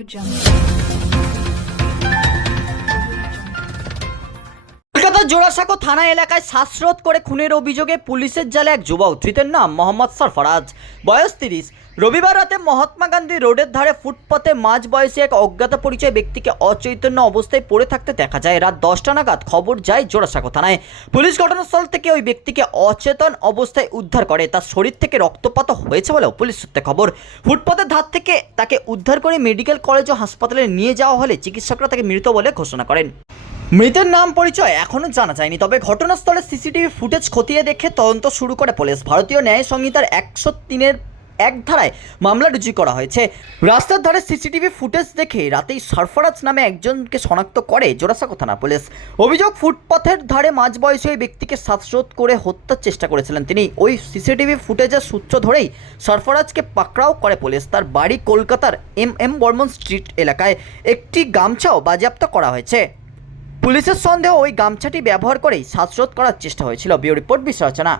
কলকাতার জোড়াসাঁকো থানা এলাকায় শ্বাসরোধ করে খুনের অভিযোগে পুলিশের জালে এক যুবক। ধৃতের নাম মোহাম্মদ সরফরাজ। বয়স তিরিশ। রবিবার রাতে মহাত্মা গান্ধী রোডের ধারে ফুটপাতে মাঝ বয়সী এক অজ্ঞাত পরিচয় ব্যক্তিকে অচৈতন্য অবস্থায় পড়ে থাকতে দেখা যায়। রাত দশটা নাগাদ খবর যায় জোড়াসাঁকো থানায়। পুলিশ ঘটনাস্থল থেকে ওই ব্যক্তিকে অচেতন অবস্থায় উদ্ধার করে। তার শরীর থেকে রক্তপাত হয়েছে বলেও পুলিশ সূত্রে খবর। ফুটপাতের ধার থেকে তাকে উদ্ধার করে মেডিকেল কলেজ ও হাসপাতালে নিয়ে যাওয়া হলে চিকিৎসকরা তাকে মৃত বলে ঘোষণা করেন। মৃতের নাম পরিচয় এখনও জানা যায়নি, তবে ঘটনাস্থলে সিসিটিভি ফুটেজ খতিয়ে দেখে তদন্ত শুরু করে পুলিশ। ভারতীয় ন্যায় সংহিতার একশো তিনের এক ধারায় মামলা রুজু করা হয়েছে। রাস্তার ধারে সিসিটিভি ফুটেজ দেখে রাতেই সরফরাজ নামে একজনকে শনাক্ত করে জোড়াসাঁকো থানা পুলিশ। অভিযোগ, ফুটপথের ধারে মাঝবয়সী ওই ব্যক্তিকে শ্বাসরোধ করে হত্যার চেষ্টা করেছিলেন তিনি। ওই সিসিটিভি ফুটেজের সূত্র ধরেই সরফরাজকে পাকড়াও করে পুলিশ। তার বাড়ি কলকাতার এম এম বর্মন স্ট্রিট এলাকায় একটি গামছাও বাজেয়াপ্ত করা হয়েছে। পুলিশের সন্দেহ ওই গামছাটি ব্যবহার করেই শ্বাসরোধ করার চেষ্টা হয়েছিল বিও রিপোর্ট বিশ্লেষণা